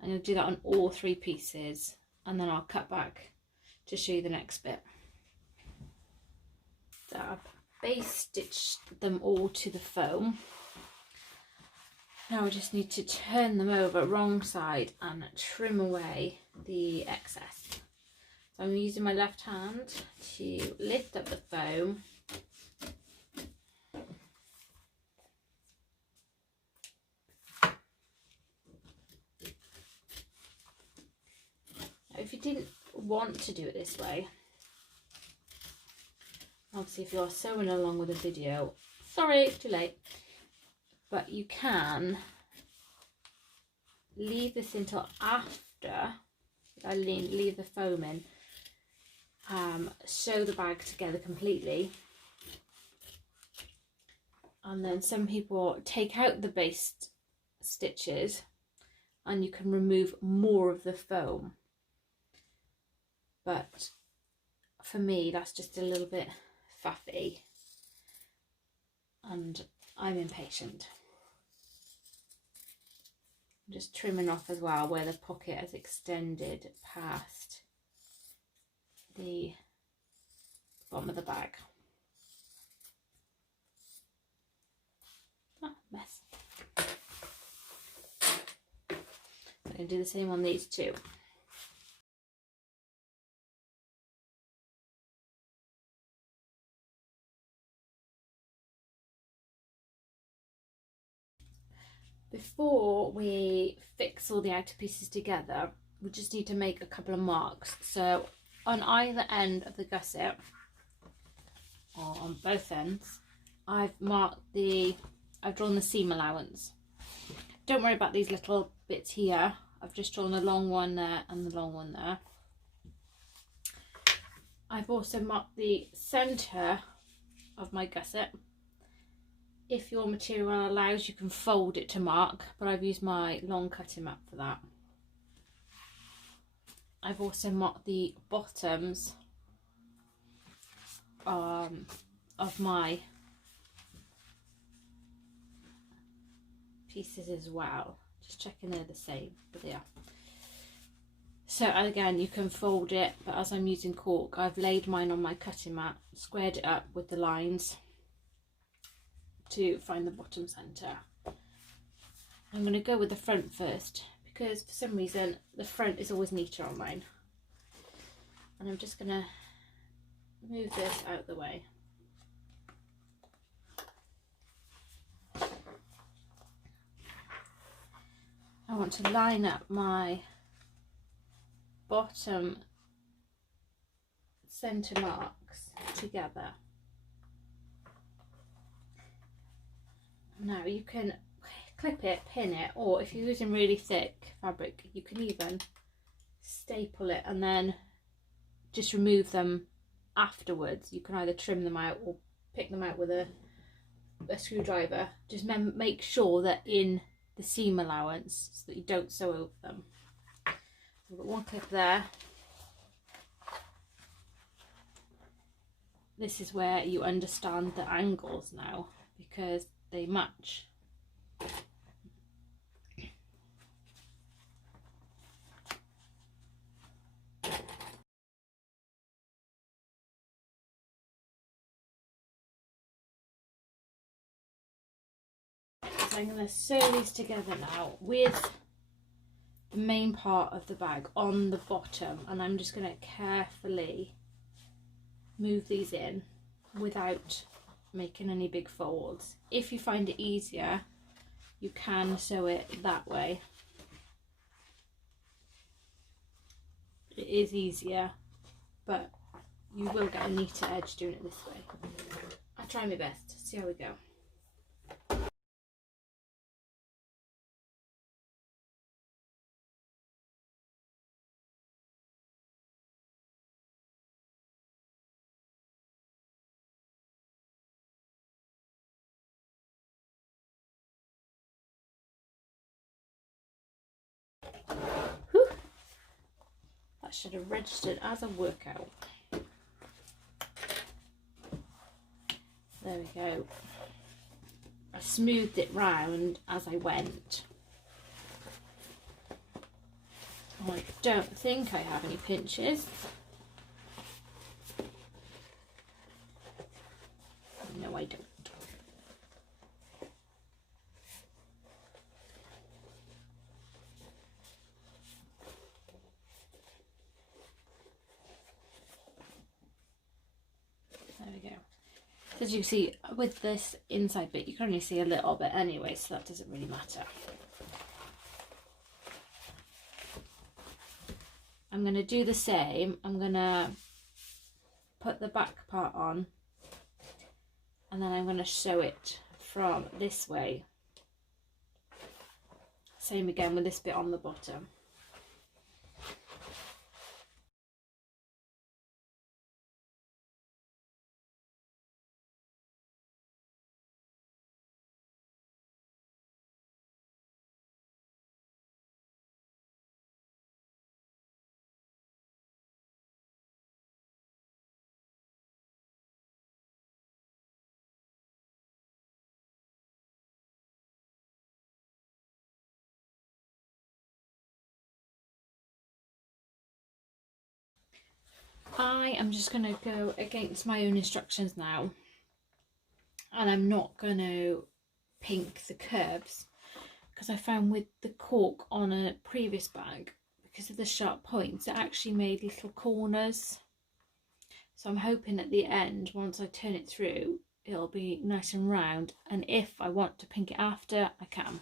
I'm going to do that on all 3 pieces, and then I'll cut back to show you the next bit. So I've baste stitched them all to the foam. Now I just need to turn them over wrong side and trim away the excess. So I'm using my left hand to lift up the foam . If you didn't want to do it this way, I obviously if you're sewing along with a video, sorry, it's too late. But you can leave this until after I leave the foam in, sew the bag together completely, and then some people take out the baste stitches and you can remove more of the foam, but for me that's just a little bit faffy and I'm impatient. I'm just trimming off as well where the pocket has extended past the bottom of the bag. Oh, mess. I'm going to do the same on these two. Before we fix all the outer pieces together, we just need to make a couple of marks. So on either end of the gusset, or on both ends, I've drawn the seam allowance. Don't worry about these little bits here. I've just drawn the long one there and the long one there. I've also marked the centre of my gusset. If your material allows, you can fold it to mark, but I've used my long cutting mat for that. I've also marked the bottoms of my pieces as well. Just checking they're the same, but they are. So again, you can fold it, but as I'm using cork, I've laid mine on my cutting mat, squared it up with the lines to find the bottom centre. I'm going to go with the front first because for some reason the front is always neater on mine. And I'm just going to move this out of the way. I want to line up my bottom centre marks together. Now you can clip it, pin it, or if you're using really thick fabric, you can even staple it and then just remove them afterwards. You can either trim them out or pick them out with a screwdriver. Just make sure they're in the seam allowance so that you don't sew over them. I've got one clip there. This is where you understand the angles now because they match. So I'm going to sew these together now with the main part of the bag on the bottom, and I'm just going to carefully move these in without making any big folds. If you find it easier, you can sew it that way. It is easier, but you will get a neater edge doing it this way. I'll try my best, see how we go. Whew. That should have registered as a workout. There we go. I smoothed it round as I went. Oh, I don't think I have any pinches. No, I don't. There we go. So as you can see, with this inside bit, you can only see a little bit anyway, so that doesn't really matter. I'm going to do the same. I'm going to put the back part on and then I'm going to sew it from this way. Same again with this bit on the bottom. I am just going to go against my own instructions now, and I'm not going to pink the curves, because I found with the cork on a previous bag, because of the sharp points, it actually made little corners. So I'm hoping at the end, once I turn it through, it'll be nice and round, and if I want to pink it after, I can.